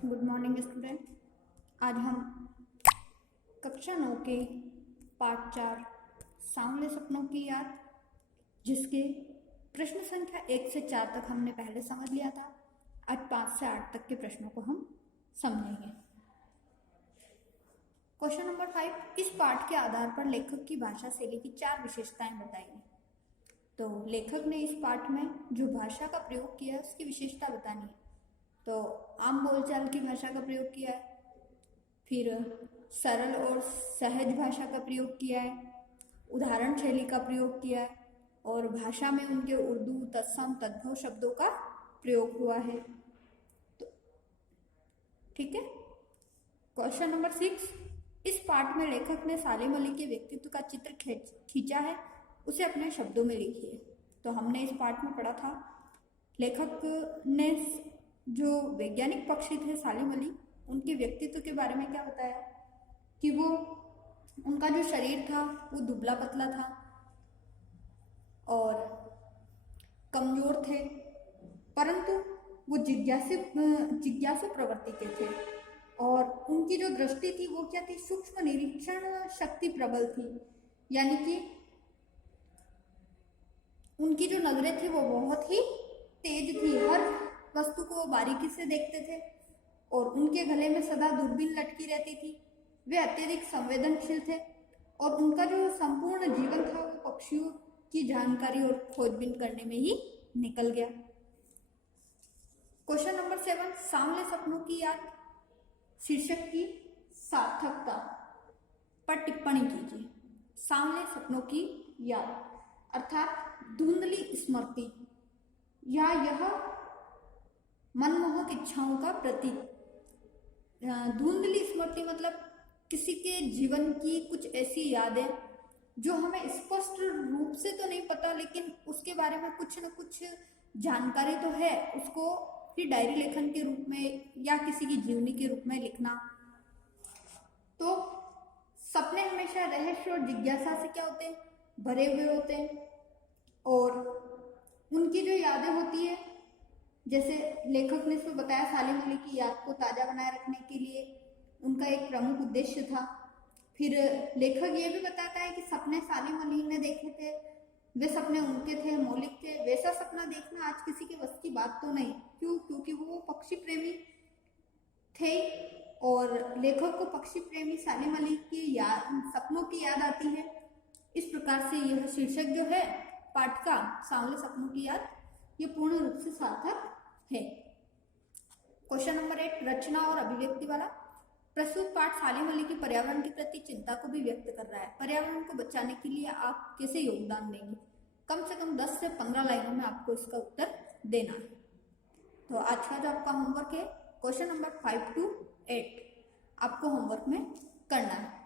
Good morning student. आज हम कक्षा 9 के पाठ 4 सांवले सपनों की याद, जिसके प्रश्न संख्या 1 से 4 तक हमने पहले समझ लिया था। आज 5 से 8 तक के प्रश्नों को हम समझेंगे। क्वेश्चन नंबर 5, इस पाठ के आधार पर लेखक की भाषा शैली की 4 विशेषताएं बताइए। तो लेखक ने इस पाठ में जो भाषा का प्रयोग किया है उसकी विशेषता बतानी है। तो आम बोलचाल की भाषा का प्रयोग किया है, फिर सरल और सहज भाषा का प्रयोग किया है, उदाहरण शैली का प्रयोग किया है और भाषा में उनके उर्दू, तत्सम, तद्भव शब्दों का प्रयोग हुआ है। तो ठीक है। क्वेश्चन नंबर 6, इस पाठ में लेखक ने सालिम अली के व्यक्तित्व का चित्र खींचा है, उसे अपने शब्दों में लिखिए। तो हमने इस पाठ में पढ़ा था, लेखक ने जो वैज्ञानिक पक्षी थे सालिम अली, उनके व्यक्तित्व के बारे में क्या बताया कि वो उनका जो शरीर था वो दुबला पतला था और कमजोर थे, परंतु वो जिज्ञासु प्रवृत्ति के थे और उनकी जो दृष्टि थी वो क्या थी, सूक्ष्म निरीक्षण शक्ति प्रबल थी। यानी कि उनकी जो नजरें थी वो बहुत ही तेज थी, हर वस्तु को बारीकी से देखते थे और उनके गले में सदा दूरबीन लटकी रहती थी। वे अत्यधिक संवेदनशील थे और उनका जो संपूर्ण जीवन था वो पक्षियों की जानकारी और खोजबीन करने में ही निकल गया। क्वेश्चन नंबर 7, सांवले सपनों की याद शीर्षक की सार्थकता पर टिप्पणी कीजिए। सांवले सपनों की याद अर्थात धुंधली स्मृति या यह मनमोहक इच्छाओं का प्रतीक। धुंधली स्मृति मतलब किसी के जीवन की कुछ ऐसी यादें जो हमें स्पष्ट रूप से तो नहीं पता, लेकिन उसके बारे में कुछ न कुछ जानकारी तो है, उसको फिर डायरी लेखन के रूप में या किसी की जीवनी के रूप में लिखना। तो सपने हमेशा रहस्य और जिज्ञासा से क्या होते हैं, भरे हुए होते हैं और उनकी जो यादें होती है, जैसे लेखक ने इसमें बताया, सालिम अली की याद को ताज़ा बनाए रखने के लिए उनका एक प्रमुख उद्देश्य था। फिर लेखक ये भी बताता है कि सपने सालिम अली ने देखे थे, वे सपने उनके थे, मौलिक थे। वैसा सपना देखना आज किसी के बस की बात तो नहीं। क्यों? क्योंकि वो पक्षी प्रेमी थे और लेखक को पक्षी प्रेमी सालिम अली की सपनों की याद आती है। इस प्रकार से यह शीर्षक जो है पाठ का, सांवले सपनों की याद, ये पूर्ण रूप से सार्थक है। क्वेश्चन नंबर 8, रचना और अभिव्यक्ति वाला। प्रस्तुत पाठ सालिम अली की पर्यावरण के प्रति चिंता को भी व्यक्त कर रहा है। पर्यावरण को बचाने के लिए आप कैसे योगदान देंगे? कम से कम 10 से 15 लाइनों में आपको इसका उत्तर देना है। तो आज का जो आपका होमवर्क है, क्वेश्चन नंबर 5 to 8 आपको होमवर्क में करना है।